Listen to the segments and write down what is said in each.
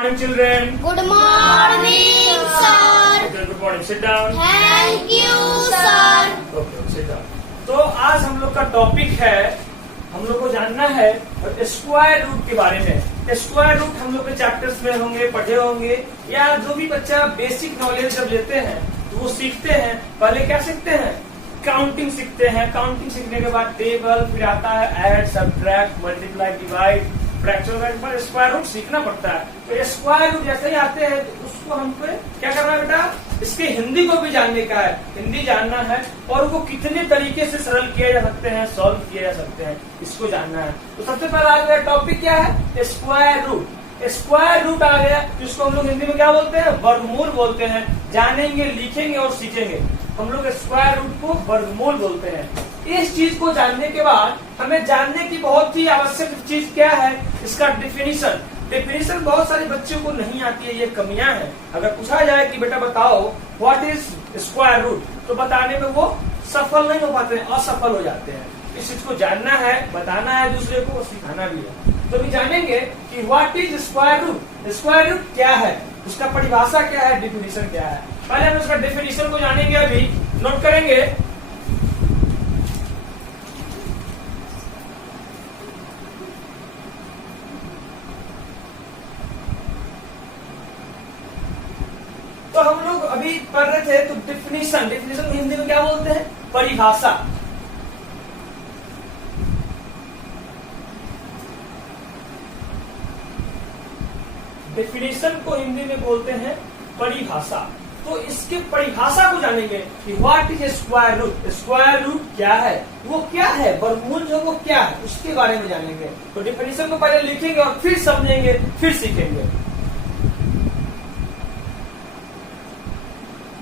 Morning, children. Good morning, sir. Okay, good morning. Sit down. Thank you, sir. Okay, sit down. तो आज हम लोग का topic है, हम लोग को जानना है स्क्वायर रूट के बारे में। स्क्वायर रूट हम लोग के चैप्टर्स में होंगे, पढ़े होंगे, या जो भी बच्चा बेसिक नॉलेज जब लेते हैं तो वो सीखते हैं। पहले क्या सीखते हैं? काउंटिंग सीखते हैं। काउंटिंग सीखने के बाद टेबल, फिर आता है add, subtract, multiply, divide, fraction. Square root सीखना पड़ता है। तो स्क्वायर रूट जैसे ही आते हैं तो उसको हमको क्या करना है बेटा? इसके हिंदी को भी जानने का है, हिंदी जानना है और वो कितने तरीके से सरल किए जा सकते हैं, सॉल्व किए जा सकते हैं, इसको जानना है। तो सबसे पहला आ गया टॉपिक क्या है? Square root. स्क्वायर रूट आ गया, जिसको हम लोग हिंदी में क्या बोलते हैं? वर्गमूल बोलते हैं। जानेंगे, लिखेंगे और सीखेंगे। हम लोग स्क्वायर रूट को वर्गमूल बोलते हैं। इस चीज को जानने के बाद हमें जानने की बहुत ही आवश्यक चीज क्या है? इसका डिफिनीशन। डेफिनेशन बहुत सारे बच्चों को नहीं आती है, ये कमियां हैं। अगर पूछा जाए कि बेटा बताओ व्हाट इज स्क्वायर रूट, तो बताने में वो सफल नहीं हो पाते हैं, असफल हो जाते हैं। इस चीज को जानना है, बताना है दूसरे को, सिखाना भी है। तो भी जानेंगे कि what is square root. Square root क्या है, उसका परिभाषा क्या है, डिफिनीशन क्या है। पहले हम उसका डिफिनीशन को जानेंगे, अभी नोट करेंगे। तो हम लोग अभी पढ़ रहे थे, तो डिफिनीशन हिंदी में क्या बोलते हैं? परिभाषा। डिफिनीशन को हिंदी में बोलते हैं परिभाषा। तो इसके परिभाषा को जानेंगे कि what is square root. Square root क्या है, वो क्या है, वर्गमूल जो वो क्या है, उसके बारे में जानेंगे। तो डिफिनीशन को पहले लिखेंगे और फिर समझेंगे, फिर सीखेंगे।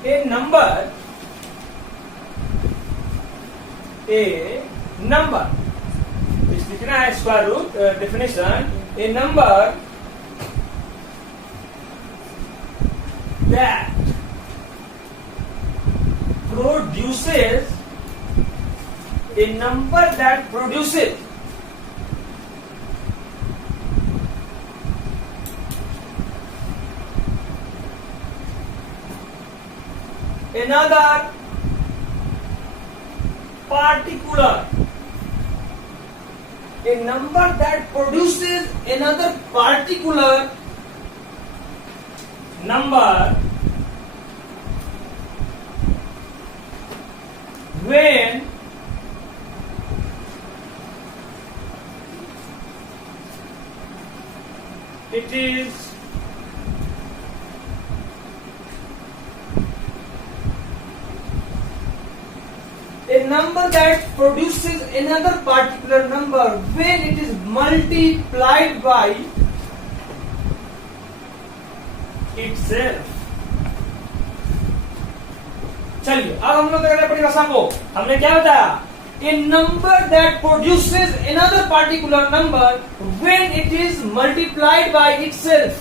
A number इस लिखना है square root definition. A number that produces another particular, a number that produces another particular number when it is a number that produces another particular number when it is multiplied by itself। चलिए अब हम लोग अगले परिभाषा को हमने क्या बताया? A number that produces another particular number when it is multiplied by itself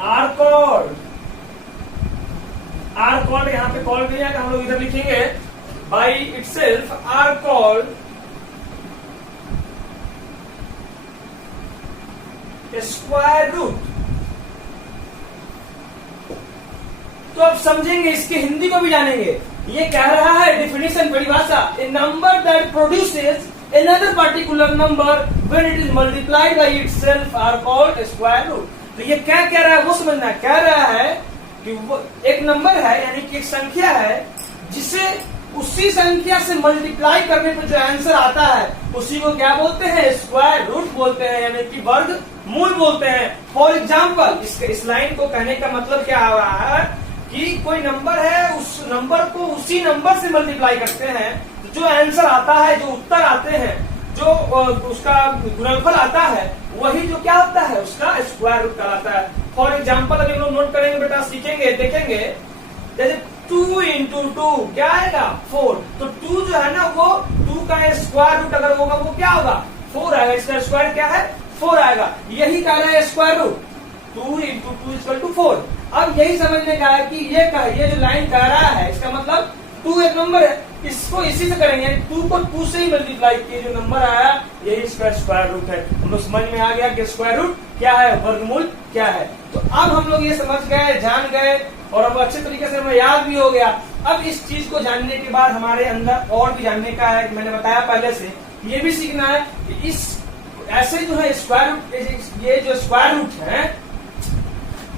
are called यहाँ पे कॉल किया है, हम लोग इधर लिखेंगे by itself are called square root. तो अब समझेंगे, इसकी हिंदी को भी जानेंगे। ये कह रहा है डिफिनेशन, परिभाषा, a number that produces another particular number when it is multiplied by itself are called square root. तो ये क्या कह रहा है वो समझना। कह रहा है कि वो एक नंबर है, यानी कि एक संख्या है, जिसे उसी संख्या से मल्टीप्लाई करने पर जो आंसर आता है उसी को क्या बोलते हैं? स्क्वायर रूट बोलते हैं, यानी कि वर्ग मूल बोलते हैं। फॉर एग्जाम्पल, इस लाइन को कहने का मतलब क्या हो रहा है कि कोई नंबर है, उस नंबर को उसी नंबर से मल्टीप्लाई करते हैं, जो आंसर आता है, जो उत्तर आते हैं, जो उसका गुणनफल आता है, वही जो क्या होता है? उसका स्क्वायर रूट कहलाता है। फॉर एग्जाम्पल अभी हम लोग नोट करेंगे बेटा, सीखेंगे, देखेंगे। जैसे 2 into 2 क्या आएगा? 4। तो 2 जो है ना, वो 2 का स्क्वायर रूट अगर होगा वो क्या होगा? 4 आएगा। इसका स्क्वायर क्या है? 4 आएगा। यही कह रहा है स्क्वायर रूट। 2 into 2 = 4। अब यही समझने का है कि ये जो लाइन कह रहा है, इसका मतलब 2 एक नंबर है, इसको इसी से करेंगे, 2 को 2 से ही मल्टीप्लाई किए, जो नंबर आया यही इसका स्क्वायर रूट है। हम लोग समझ में आ गया कि स्क्वायर रूट क्या है, वर्गमूल क्या है। तो अब हम लोग ये समझ गए, जान गए और अब अच्छे तरीके से हमें याद भी हो गया। अब इस चीज को जानने के बाद हमारे अंदर और भी जानने का है, मैंने बताया पहले से, ये भी सीखना है कि इस ऐसे जो है स्क्वायर रूट, ये जो स्क्वायर रूट है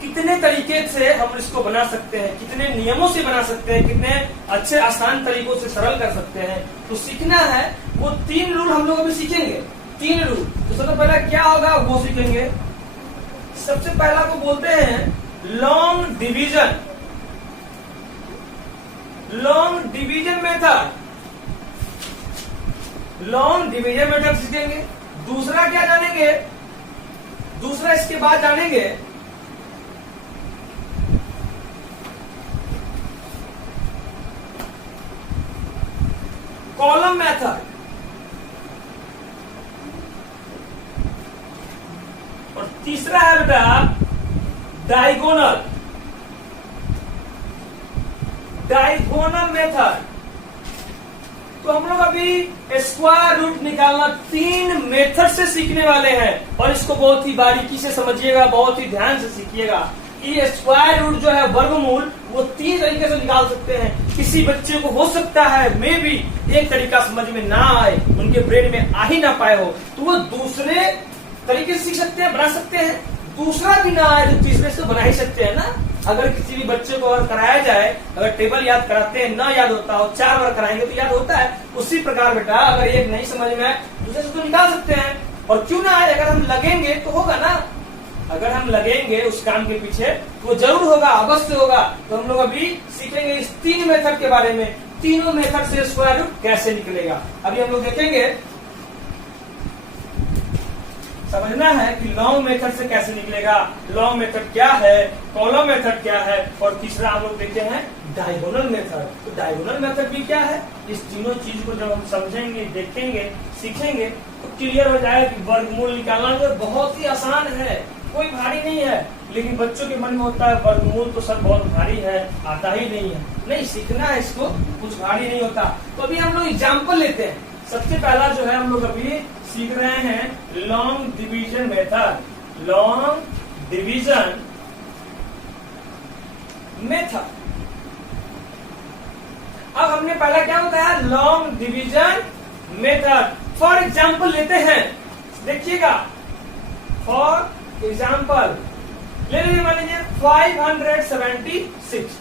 कितने तरीके से हम इसको बना सकते हैं, कितने नियमों से बना सकते हैं, कितने अच्छे आसान तरीकों से सरल कर सकते हैं। तो सीखना है वो 3 रूल हम लोग अभी सीखेंगे, 3 रूल। तो सबसे पहला क्या होगा वो सीखेंगे। सबसे पहला को बोलते हैं long division, long division method, long division method सीखेंगे। दूसरा क्या जानेंगे, दूसरा इसके बाद जानेंगे कॉलम मेथड, और तीसरा है बेटा डायगोनल, डायगोनल मेथड। तो हम लोग अभी स्क्वायर रूट निकालना 3 मेथड से सीखने वाले हैं और इसको बहुत ही बारीकी से समझिएगा, बहुत ही ध्यान से सीखिएगा कि स्क्वायर रूट जो है वर्गमूल वो 3 तरीके से निकाल सकते हैं। किसी बच्चे को हो सकता है मे भी एक तरीका समझ में ना आए, उनके ब्रेन में आ ही ना पाए हो, तो वो दूसरे तरीके से सीख सकते हैं, बना सकते हैं। दूसरा भी ना आए तो तीसरे से बना ही सकते हैं ना। अगर किसी भी बच्चे को अगर कराया जाए, अगर टेबल याद कराते हैं ना याद होता हो, 4 बार कराएंगे तो याद होता है। उसी प्रकार बेटा अगर एक नहीं समझ में आए दूसरे से तो निकाल सकते हैं। और क्यों ना आए, अगर हम लगेंगे तो होगा ना, अगर हम लगेंगे उस काम के पीछे तो वो जरूर होगा, अवश्य होगा। तो हम लोग अभी सीखेंगे इस 3 मेथड के बारे में, तीनों मेथड से स्क्वायर रूट कैसे निकलेगा अभी हम लोग देखेंगे। समझना है कि लॉन्ग मेथड से कैसे निकलेगा, लॉन्ग मेथड क्या है, कॉलम मेथड क्या है, और तीसरा हम लोग देखते हैं डायगोनल मेथड। तो डायगोनल मेथड भी क्या है, इस तीनों चीज को जब हम समझेंगे, देखेंगे, सीखेंगे तो क्लियर हो जाएगा कि वर्गमूल निकालना जो बहुत ही आसान है, कोई भारी नहीं है। लेकिन बच्चों के मन में होता है वर्गमूल तो सर बहुत भारी है, आता ही नहीं है। नहीं, सीखना है इसको, कुछ भारी नहीं होता। तो अभी हम लोग एग्जाम्पल लेते हैं। सबसे पहला जो है हम लोग अभी सीख रहे हैं long division method, long division method. अब हमने पहला क्या बताया, long division method. For example लेते हैं, देखिएगा, फॉर एग्जाम्पल ले लीजिए, मान लीजिए 576।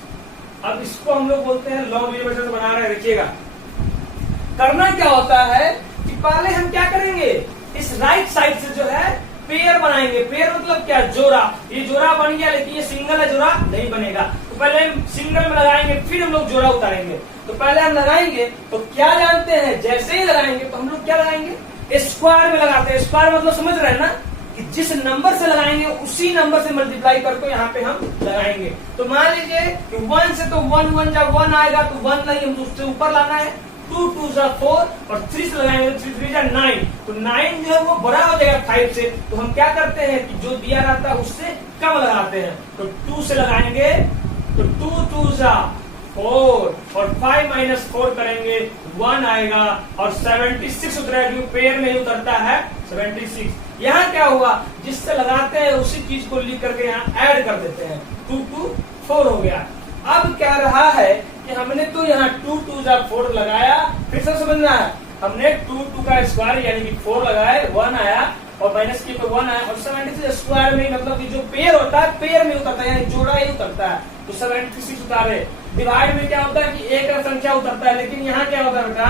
अब इसको हम लोग बोलते हैं लॉन्ग डिवीजन मेथड बना रहे हैं। देखिएगा करना क्या होता है कि पहले हम क्या करेंगे, इस राइट साइड से जो है पेयर बनाएंगे। पेयर मतलब क्या, जोड़ा। ये जोड़ा बन गया, लेकिन ये सिंगल है, जोड़ा नहीं बनेगा। तो पहले हम सिंगल में लगाएंगे, फिर हम लोग जोड़ा उतारेंगे। तो पहले हम लगाएंगे तो क्या जानते हैं, जैसे ही लगाएंगे तो हम लोग क्या लगाएंगे, स्क्वायर में लगाते हैं। स्क्वायर मतलब समझ रहे हैं ना, कि जिस नंबर से लगाएंगे उसी नंबर से मल्टीप्लाई करके यहाँ पे हम लगाएंगे। तो मान लीजिए कि 1 से तो 1 1 जब 1 आएगा तो 1 नहीं, हम उससे ऊपर लाना है। 2 2 जा 4 और 3 से लगाएंगे, 3 3 जा 9। तो 9 जो है वो बड़ा हो जाएगा 5 से। तो हम क्या करते हैं कि जो दिया रहता है उससे कम लगाते हैं। तो 2 से लगाएंगे तो 2 2 जा 4 और 5 माइनस 4 करेंगे 1 आएगा और 76 उतरेगा, क्योंकि पेयर में ही उतरता है 76। यहाँ क्या हुआ, जिससे लगाते हैं उसी चीज को लिख करके यहाँ ऐड कर देते हैं, 2 2 4 हो गया। अब क्या रहा है कि हमने तो यहाँ 2 2 जा 4 लगाया, फिर से समझना है, हमने 2 2 का स्क्वायर यानी कि 4 लगाए, 1 आया और माइनस किए तो 1 आया और 76 स्क्वायर में मतलब कि जो पेयर होता है पेयर में उतरता है, यानी जोड़ा ही उतरता है। तो 76 उतारे। डिवाइड में क्या होता है कि एक संख्या उतरता है, लेकिन यहाँ क्या होता है बेटा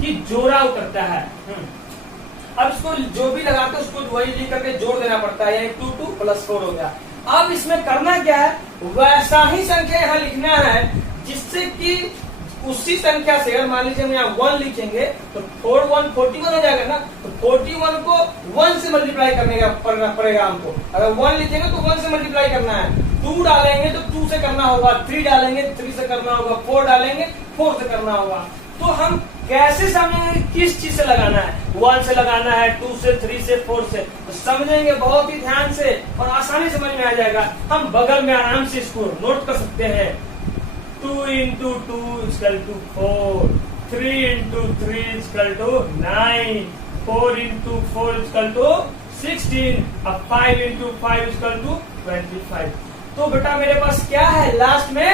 कि जोड़ा उतरता है। अब इसको जो भी लगाते हैं उसको वही लिख करके जोड़ देना पड़ता है, यानी 2 2 + 4 हो गया। अब इसमें करना क्या है, वैसा ही संख्या यहाँ लिखना है जिससे कि उसी संख्या से, अगर मान लीजिए हम यहाँ 1 लिखेंगे तो 4 1 41 हो जाएगा ना। तो 41 को 1 से मल्टीप्लाई करने का पड़ेगा हमको। अगर 1 लिखेंगे तो 1 से मल्टीप्लाई करना है। 2 डालेंगे तो 2 से करना होगा, 3 डालेंगे 3 से करना होगा, 4 डालेंगे 4 से करना होगा। तो हम कैसे समझेंगे किस चीज से लगाना है, 1 से लगाना है, 2 से, 3 से, 4 से, तो समझेंगे बहुत ही ध्यान से और आसानी समझ में आ जाएगा। हम बगल में आराम से इसको नोट कर सकते हैं। 2 into 2 is equal to 4, 3 into 3 is equal to 9, 4 into 4 is equal to 16, अब 5 into 5 is equal to 25। तो बेटा मेरे पास क्या है, लास्ट में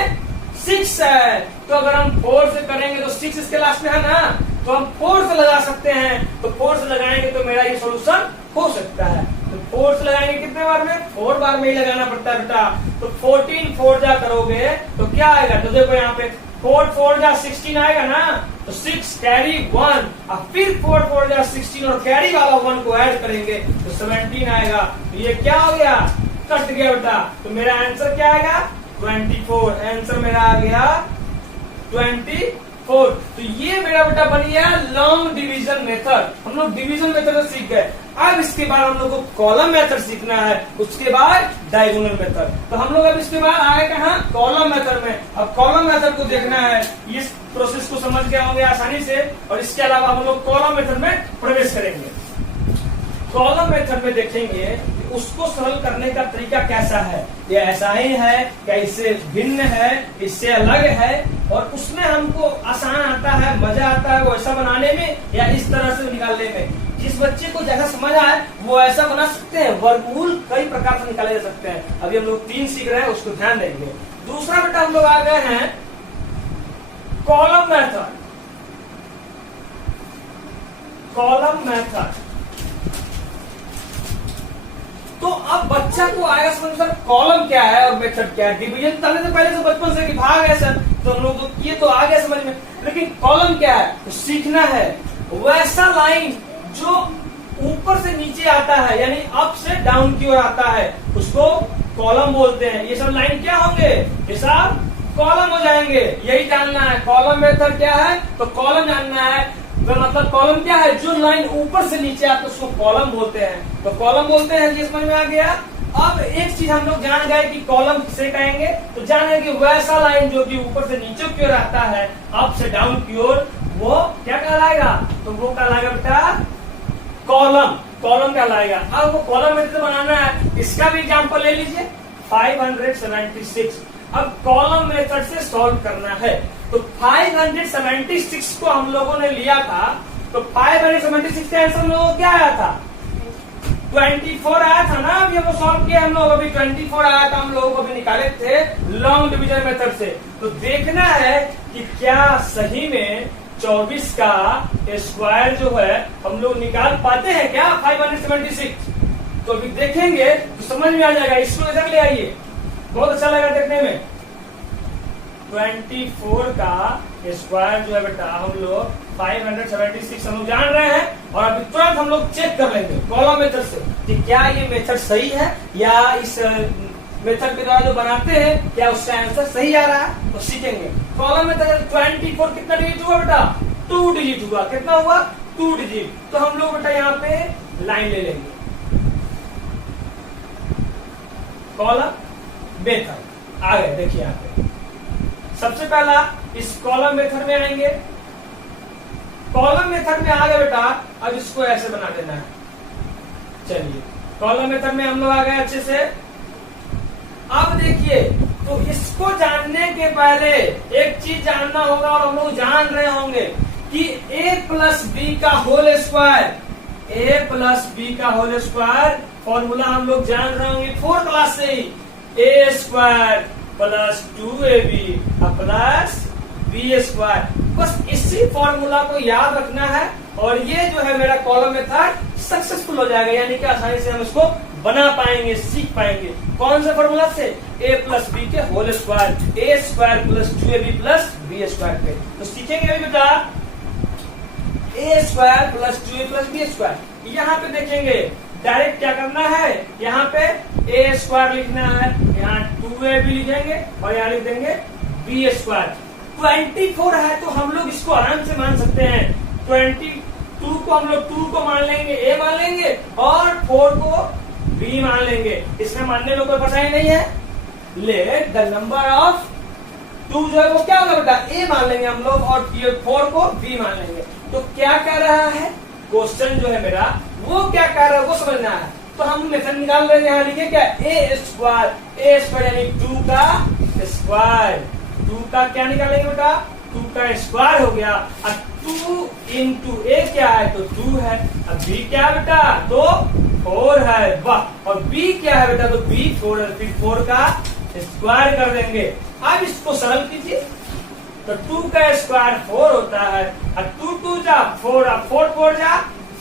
6 है। तो अगर हम 4 से करेंगे तो 6 इसके लास्ट में है ना, तो हम 4 से लगा सकते हैं। तो 4 से लगाएंगे तो मेरा ये सॉल्यूशन हो सकता है। तो 4 से लगाएंगे कितने बार में, 4 बार में ही लगाना पड़ता है बेटा। तो 14 4 जा करोगे तो क्या आएगा, तो देखो यहाँ पे 4 4 जा 16 आएगा ना, तो 6 कैरी 1, अब फिर 4 4 जा 16 और कैरी वाला 1 को ऐड करेंगे तो 17 आएगा। तो ये क्या हो गया, कट गया बेटा। तो मेरा आंसर क्या आएगा, 24। आंसर मेरा आ गया 24। तो ये मेरा बेटा बन गया लॉन्ग डिवीजन मेथड। हम लोग डिवीजन मेथड सीख गए। अब इसके बाद हम लोग को कॉलम मेथड सीखना है, उसके बाद डायगोनल मेथड। तो हम लोग अब इसके बाद आए कहाँ, कॉलम मेथड में। अब कॉलम मेथड को देखना है, इस प्रोसेस को समझ गए होंगे आसानी से। और इसके अलावा हम लोग कॉलम मेथड में प्रवेश करेंगे। कॉलम मेथड में देखेंगे उसको सरल करने का तरीका कैसा है, ये ऐसा ही है क्या, इससे भिन्न है, इससे अलग है, और उसमें हमको आसान आता है, मजा आता है वैसा बनाने में या इस तरह से निकालने में। जिस बच्चे को जैसा समझ आए वो ऐसा बना सकते हैं। वर्गमूल कई प्रकार से निकाले जा सकते हैं। अभी हम लोग 3 सीख रहे हैं, उसको ध्यान देंगे। दूसरा बेटा हम लोग आ गए हैं कॉलम मेथड। कॉलम मेथड तो अब बच्चा को आएगा समझ सर कॉलम क्या है और मेथड क्या है। डिवीजन करने से पहले तो बचपन से कि भाग है सर, तो हम लोग तो ये तो आ गया समझ में, लेकिन कॉलम क्या है तो सीखना है। वैसा लाइन जो ऊपर से नीचे आता है, यानी अप से डाउन की ओर आता है, उसको कॉलम बोलते हैं। ये सब लाइन क्या होंगे, ये सब कॉलम हो जाएंगे। यही जानना है कॉलम मेथड क्या है, तो कॉलम जानना है। तो मतलब कॉलम क्या है, जो लाइन ऊपर से नीचे आते उसको कॉलम बोलते हैं। तो कॉलम बोलते हैं, ये समझ में आ गया। अब एक चीज हम लोग जान गए कि कॉलम किसे कहेंगे, तो जानेंगे वैसा लाइन जो कि ऊपर से नीचे की ओर आता है, अप से डाउन की ओर, वो क्या कहलाएगा, तो वो कहलाएगा बेटा कॉलम। कॉलम कहलाएगा। अब वो कॉलम मेथड बनाना है, इसका भी एग्जाम्पल ले लीजिए 576। अब कॉलम मेथड से सॉल्व करना है। तो 576 को हम लोगों ने लिया था, तो 576 का आंसर हम लोगों को क्या आया था, 24 आया था ना। अभी हमको सॉल्व किया हम लोग, अभी 24 आया था, हम लोगों को अभी निकाले थे लॉन्ग डिवीजन मेथड से। तो देखना है कि क्या सही में 24 का स्क्वायर जो है हम लोग निकाल पाते हैं क्या 576। तो अभी देखेंगे तो समझ में आ जाएगा। इसको इधर ले आइए, बहुत अच्छा लगा देखने में। 24 का स्क्वायर जो है बेटा हम लोग 576 हम लोग जान रहे हैं। और अभी तुरंत हम लोग चेक कर लेंगे कॉलम मेथड से कि क्या ये मेथड सही है या इस मेथड के द्वारा जो बनाते हैं क्या उसका आंसर सही आ रहा है। तो सीखेंगे कॉलम मेथड। 24 कितना डिजिट हुआ बेटा, 2 डिजिट हुआ। कितना हुआ, 2 डिजिट। तो हम लोग बेटा यहाँ पे लाइन ले लेंगे कॉलम मेथड। आ गए, देखिए यहाँ पे सबसे पहला इस कॉलम मेथड में आएंगे। कॉलम मेथड में आ गए बेटा, अब इसको ऐसे बना देना है। चलिए कॉलम मेथड में हम लोग आ गए अच्छे से। अब देखिए, तो इसको जानने के पहले एक चीज जानना होगा, और हम लोग जान रहे होंगे कि a प्लस बी का whole square, a plus B का होल स्क्वायर फॉर्मूला हम लोग जान रहे होंगे 4th क्लास से ही। a square plus 2ab plus B square. बस इसी फॉर्मूला को याद रखना है, और ये जो है मेरा कॉलम मेथड सक्सेसफुल हो जाएगा, यानी कि आसानी से हम इसको बना पाएंगे, सीख पाएंगे। कौन से फॉर्मूला से, a प्लस बी के whole square, a square plus 2ab plus B square पे। तो सीखेंगे अभी बेटा a square plus 2ab plus B square. यहाँ पे देखेंगे डायरेक्ट क्या करना है, यहाँ पे a स्क्वायर लिखना है, यहाँ 2ab लिखेंगे और यहाँ लिख देंगे बी स्क्वायर। 24 है तो हम लोग इसको आराम से मान सकते हैं। 22 को हम लोग 2 को मान लेंगे, a मान लेंगे, और 4 को b मान लेंगे। इसमें मानने में कोई परेशानी नहीं है। लेट द नंबर ऑफ 2 जो है वो क्या होगा बेटा, a मान लेंगे हम लोग, और 4 को b मान लेंगे। तो क्या कह रहा है क्वेश्चन जो है मेरा, वो क्या कह रहा है वो समझना है। तो हम मेथड निकाल रहे हैं, यहाँ लिखे क्या, a स्क्वायर यानी 2 का स्क्वायर 2 का क्या निकालेंगे बेटा, 2 का स्क्वायर हो गया। अब 2 इंटू ए क्या है, तो 2 है। अब बी क्या है बेटा, तो 4 है। वाह, और बी क्या है बेटा, तो बी 4 है। फिर 4 का स्क्वायर कर देंगे। अब इसको सरल कीजिए, तो 2 का स्क्वायर 4 होता है। अब 2 2 जा 4, अब 4 4 जा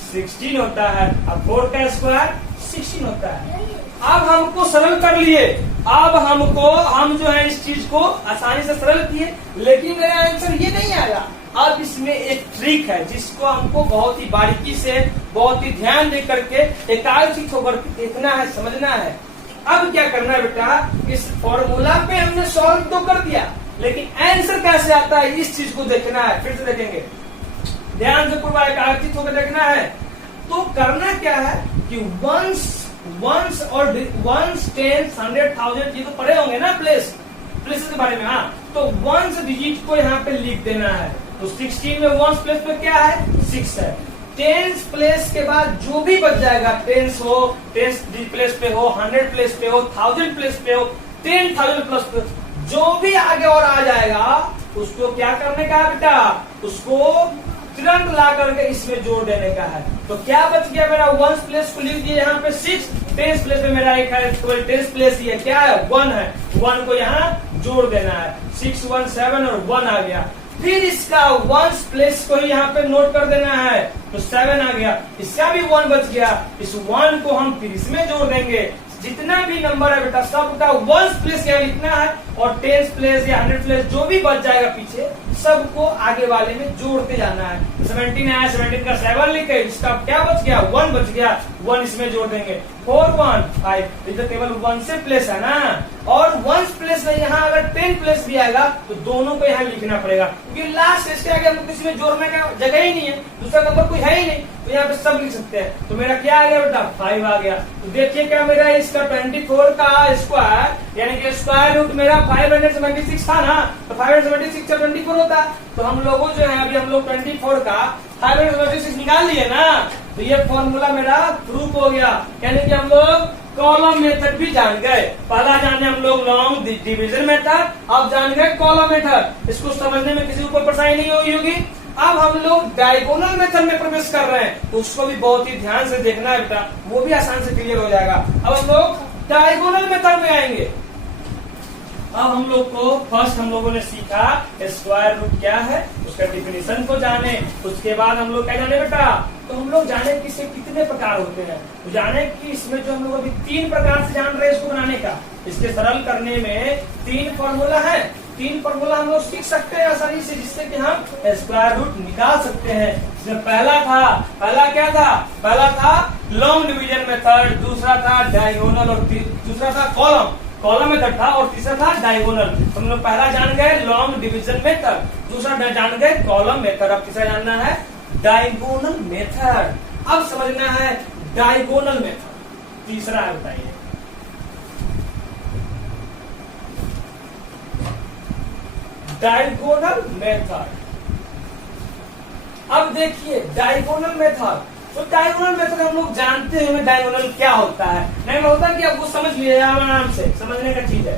16 होता है। अब 4 का स्क्वायर 16 होता है। अब हमको सरल कर लिए। अब हम जो है इस चीज को आसानी से सरल किए, लेकिन मेरा आंसर ये नहीं आया। अब इसमें एक ट्रिक है जिसको हमको बहुत ही बारीकी से, बहुत ही ध्यान दे करके एकाग्रचित्त होकर देखना है, समझना है। अब क्या करना है बेटा, इस फॉर्मूला पे हमने सॉल्व तो कर दिया, लेकिन आंसर कैसे आता है इस चीज को देखना है। फिर से देखेंगे, ध्यान से पूरा एकाग्रचित्त होकर देखना है। तो करना क्या है कि वंस और वंस, 10, 100,000 ये तो पढ़े होंगे ना प्लेस के बारे में। हाँ, तो वंस डिजिट को यहाँ पे लिख देना है। तो 16 में वंस प्लेस पे क्या है, 6 है। 10 प्लेस के बाद जो भी बच जाएगा, 10 हो, 10 प्लेस पे हो, 100 प्लेस पे हो, 1000 प्लेस पे हो, 10,000 प्लस पे, जो भी आगे और आ जाएगा उसको क्या करने का है बेटा, उसको तुरंत ला करके इसमें जोड़ देने का है। तो क्या बच गया मेरा, वंस प्लेस को लिख दिए यहाँ पे 6, 10 प्लेस में मेरा एक है, 10 प्लेस ये क्या है, 1 है। 1 को यहाँ जोड़ देना है, 6 1 7 और 1 आ गया। फिर इसका वंस प्लेस को ही यहाँ पे नोट कर देना है, तो 7 आ गया। इसका भी 1 बच गया, इस 1 को हम फिर इसमें जोड़ देंगे। जितना भी नंबर है बेटा सबका वंस प्लेस क्या लिखना है, और 10 प्लेस या 100 प्लेस जो भी बच जाएगा पीछे सबको आगे वाले में जोड़ते जाना है। 17 आया, 17 का 7 लिखे, इसका क्या बच गया, 1 बच गया, 1 इसमें जोड़ देंगे। 4 1 5, इधर केवल 1 से प्लेस है ना, और 1 प्लेस में यहाँ अगर 10 प्लेस भी आएगा तो दोनों को यहाँ लिखना पड़ेगा, क्योंकि लास्ट इसके आगे हमको किसी में जोड़ने का जगह ही नहीं है, दूसरा नंबर कोई है ही नहीं, तो यहाँ पे सब लिख सकते हैं। तो मेरा क्या आ गया बेटा, 5 आ गया। तो देखिए क्या मेरा इसका 24 का स्क्वायर यानी कि स्क्वायर रूट मेरा 576 था ना, तो 576 से 24 होता। तो हम लोगों जो है अभी हम लोग 24 का 576 निकाल लिए ना, तो ये फॉर्मूला मेरा प्रूफ हो गया। यानी कि हम लोग कॉलम मेथड भी जान गए। पहला जाने हम लोग लॉन्ग डिवीजन मेथड, अब जान गए कॉलम मेथड। इसको समझने में किसी को कोई परेशानी नहीं हुई होगी। अब हम लोग डायगोनल मेथड में प्रवेश कर रहे हैं, तो उसको भी बहुत ही ध्यान से देखना है बेटा, वो भी आसान से क्लियर हो जाएगा। अब हम लोग डायगोनल मेथड में आएंगे। अब हम लोग को फर्स्ट हम लोगों ने सीखा स्क्वायर रूट क्या है, उसका डिफिनेशन को जाने। उसके बाद हम लोग क्या जाने बेटा, तो हम लोग जाने कि इसके कितने प्रकार होते हैं, तो जाने कि इसमें जो हम लोग अभी 3 प्रकार से जान रहे हैं इसको बनाने का। इसके सरल करने में 3 फॉर्मूला है, 3 फॉर्मूला हम लोग सीख सकते हैं आसानी से, जिससे कि हम स्क्वायर रूट निकाल सकते हैं। इसमें पहला क्या था, पहला था लॉन्ग डिवीजन मेथड, दूसरा था डायगोनल, और दूसरा था कॉलम मेथड था, और तीसरा था डायगोनल। हम लोग पहला जान गए लॉन्ग डिवीजन मेथड, दूसरा जान गए कॉलम मेथड, अब तीसरा जानना है डायगोनल मेथड। अब समझना है डायगोनल मेथड तीसरा है, बताइए। डायगोनल मेथड, अब देखिए डायगोनल मेथड, तो डायगोनल मेथड हम लोग जानते हैं डायगोनल क्या होता है, नहीं होता कि आपको समझ लिया आराम से, समझने का चीज है।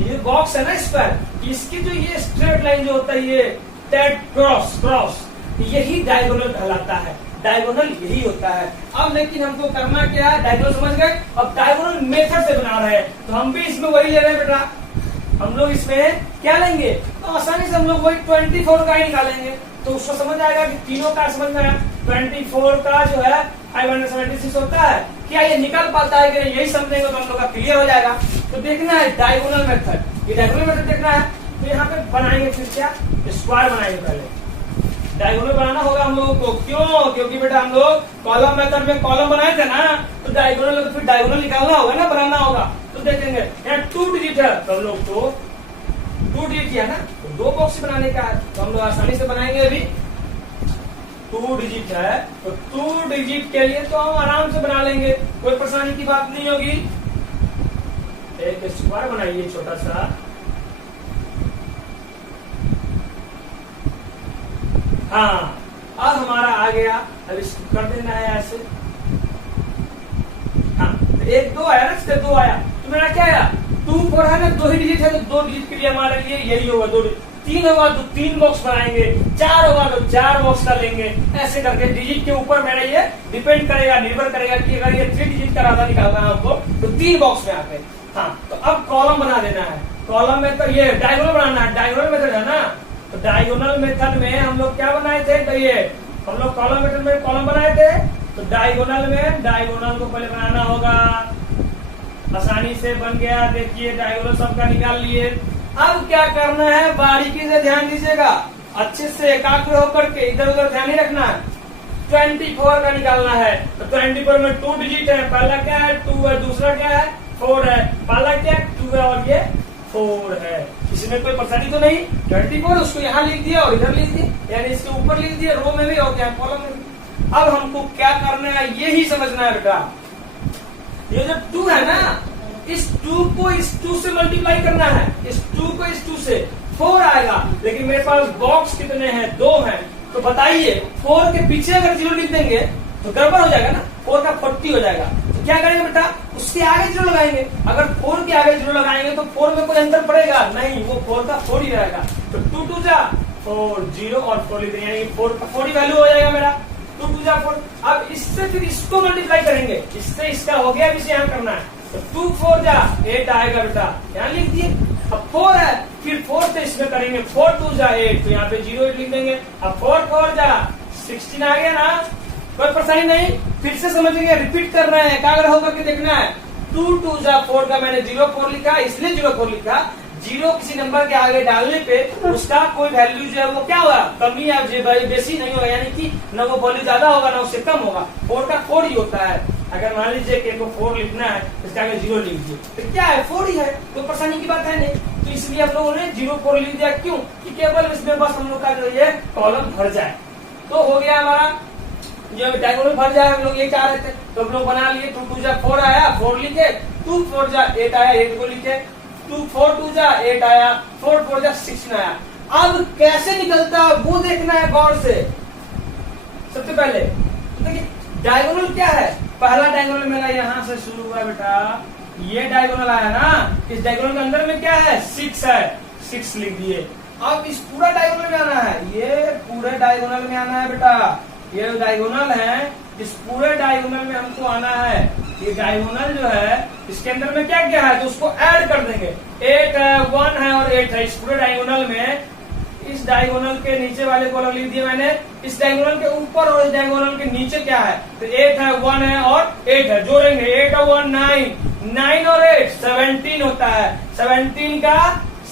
ये बॉक्स है ना स्क्वायर, इसकी जो ये स्ट्रेट लाइन जो होता है, ये दैट क्रॉस यही डायगोनल कहलाता है, डायगोनल यही होता है। अब लेकिन हमको करना क्या है, डायगोनल समझ गए, अब डायगोनल मेथड से बना रहे हैं, तो हम भी इसमें वही ले रहे हैं बेटा। हम लोग इसमें क्या लेंगे, तो आसानी से हम लोग वही 24 का ही निकालेंगे, तो उसको समझ आएगा कि तीनों का समझ में आया। 24 का जो है 576 होता है, क्या ये निकल पाता है कि नहीं, यही समझेंगे तो हम लोग का क्लियर हो जाएगा। तो देखना है डायगोनल मेथड, ये डायगोनल मेथड देखना है, तो यहाँ पे बनाएंगे फिर क्या, स्क्वायर बनाएंगे। पहले डायगोनल बनाना होगा हम लोगों को, क्यों, क्योंकि बेटा हम लोग कॉलम मेथड में कॉलम बनाए थे ना, तो डायगोनल तो फिर डायगोनल निकालना होगा ना, बनाना होगा। तो देखेंगे यहाँ 2 डिजिट है, तो हम लोग को 2 डिजिट किया ना, तो 2 बॉक्स बनाने का है, तो हम लोग आसानी से बनाएंगे। अभी 2 डिजिट है, तो 2 डिजिट के लिए तो हम आराम से बना लेंगे, कोई परेशानी की बात नहीं होगी। एक स्क्वायर बनाइए छोटा सा, हाँ अब हमारा आ गया। अब इसको कर देना है ऐसे, हाँ 1 2 आया ना, इससे 2 आया, तो मेरा क्या आया 2 4 है ना, 2 ही डिजिट है तो 2 डिजिट के लिए हमारे लिए यही होगा 2। 3 होगा तो 3 बॉक्स बनाएंगे, 4 होगा तो 4 बॉक्स का लेंगे। ऐसे करके डिजिट के ऊपर मेरा ये डिपेंड करेगा, निर्भर करेगा कि अगर ये 3 डिजिट का रास्ता निकालना है आपको तो 3 बॉक्स में आते हैं। हाँ, तो अब कॉलम बना देना है। कॉलम में तो ये डायगोनल बनाना है, डायगोनल मेथड है ना। तो डायगोनल मेथड में हम लोग क्या बनाए थे, तो ये हम लोग कॉलम मेथड में कॉलम बनाए थे। तो डायगोनल में डायगोनल को पहले बनाना होगा, आसानी से बन गया। देखिए डायगोनल सबका निकाल लिए। अब क्या करना है, बारीकी से ध्यान दीजिएगा, अच्छे से एकाग्र होकर के इधर उधर ध्यान नहीं रखना है। 24 का निकालना है। तो 24 में 2 डिजिट है, पहला क्या है 2 है, दूसरा क्या है 4 है। पहला क्या 2 है और ये 4 है। इसमें कोई परेशानी तो नहीं। 24 उसको यहाँ लिख दिया और इधर लिख दिया, यानी इसके ऊपर लिख दिया, रो में भी और क्या कॉलम में भी। अब हमको क्या करना है यही समझना है बेटा। ये जो 2 है ना, इस 2 को इस 2 से मल्टीप्लाई करना है, इस 2 को इस 2 से 4 आएगा। लेकिन मेरे पास बॉक्स कितने हैं, 2 हैं। तो बताइए 4 के पीछे अगर 0 लिख देंगे तो गड़बड़ हो जाएगा ना, 4 का 40 हो जाएगा। तो क्या करेंगे बेटा, उसके आगे 0 लगाएंगे। अगर 4 के आगे 0 लगाएंगे तो 4 में कोई अंतर पड़ेगा नहीं, वो 4 का 4 ही रहेगा। तो 2 2 जा 4, 0 और 4 लिख देंगे, 4 का 4 ही वैल्यू हो जाएगा मेरा। 2 2 जा 4। अब इससे फिर इसको मल्टीप्लाई करेंगे, इससे इसका हो गया, अब इसे यहाँ करना है। तो 2 4 जा 8 आएगा बेटा, यहाँ लिख दिए। अब 4 है, फिर 4 से इसमें करेंगे, 4 2 जा 8, तो यहाँ पे 0 8 लिख देंगे। अब 4 4 जा 16 आ गया ना, कोई परेशानी नहीं। फिर से समझिए, रिपीट करना है, एकाग्र होकर के देखना है। 2 2 जा 4 का मैंने 0 4 लिखा, इसलिए 0 4 लिखा। 0 किसी नंबर के आगे डालने पे उसका कोई वैल्यू जो है वो क्या होगा, कमी या बेसी नहीं होगा, यानी कि न वो वैल्यू ज्यादा होगा ना उससे कम होगा। 4 का 4 ही होता है। अगर मान लीजिए कि को 4 लिखना है, इसके आगे 0 लिख दिए तो क्या है 4 ही है, तो परेशानी की बात है नहीं। तो इसलिए हम लोगों ने 0 4 लिख दिया। क्यों कि केवल इसमें बस हम लोग का जो ये कॉलम भर जाए तो हो गया हमारा, जो डायगोनल भर जाए। हम लोग ये चाह रहे थे, तो हम लोग बना लिए। 2 2 जा 4 आया, 4 लिखे। 2 4 जा 8 आया, 8 को लिखे। 2 4 2 जा 8 आया, 4 4 जा 16 आया। अब कैसे निकलता है वो देखना है गौर से। सबसे पहले देखिए डायगोनल क्या है। पहला डायगोनल मेरा यहाँ से शुरू हुआ बेटा, ये डायगोनल आया ना, इस डायगोनल के अंदर में क्या है 6 है, 6 लिख दिए। अब इस पूरा डायगोनल में आना है, ये पूरे डायगोनल में आना है बेटा। ये डायगोनल है, इस पूरे डायगोनल में हमको आना है। ये डायगोनल जो है इसके अंदर में क्या क्या है तो उसको ऐड कर देंगे। 8 है, 1 है और 8 है। इस पूरे डायगोनल में, इस डायगोनल के नीचे वाले को लिख दिया मैंने। इस डायगोनल के ऊपर और इस डायगोनल के नीचे क्या है तो 8 है, 1 है और 8 है। जोड़ेंगे 8 और 1 9, 9 और 8 17 होता है। 17 का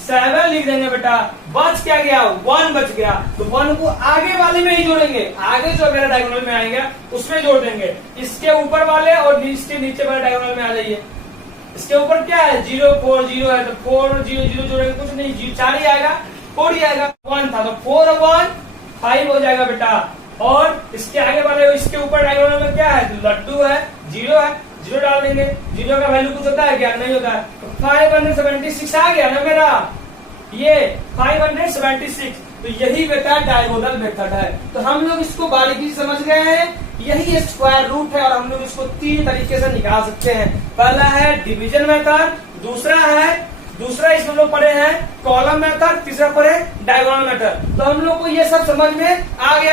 7 लिख देंगे बेटा। बच क्या गया 1 बच गया, तो 1 को आगे वाले में ही जोड़ेंगे। आगे जो मेरा डायगोनल में आएगा उसमें जोड़ देंगे। इसके ऊपर वाले और इसके नीचे वाले डायगोनल में आ जाइए। इसके ऊपर क्या है 0 4 0 है, तो 4 0 0 जोड़ेंगे, कुछ नहीं 4 ही आएगा, 4 ही आएगा। 1 था तो 4 और 1 5 हो जाएगा बेटा। और इसके आगे वाले इसके ऊपर डायगोनल में क्या है तो लड्डू है, 0 है, 0 डाल देंगे। 0 का वैल्यू कुछ होता है क्या, नहीं होता है। तो 576 आ गया ना मेरा, ये 576। तो यही बेटा डायगोनल मेथड है। तो हम लोग इसको बारीकी से समझ गए हैं, यही स्क्वायर रूट है और हम लोग इसको 3 तरीके से निकाल सकते हैं। पहला है डिवीजन मेथड, दूसरा इसमें लोग पढ़े हैं कॉलम मेथड, तीसरा पढ़े डायगोनल मेथड। तो हम लोग को ये सब समझ में आ गया।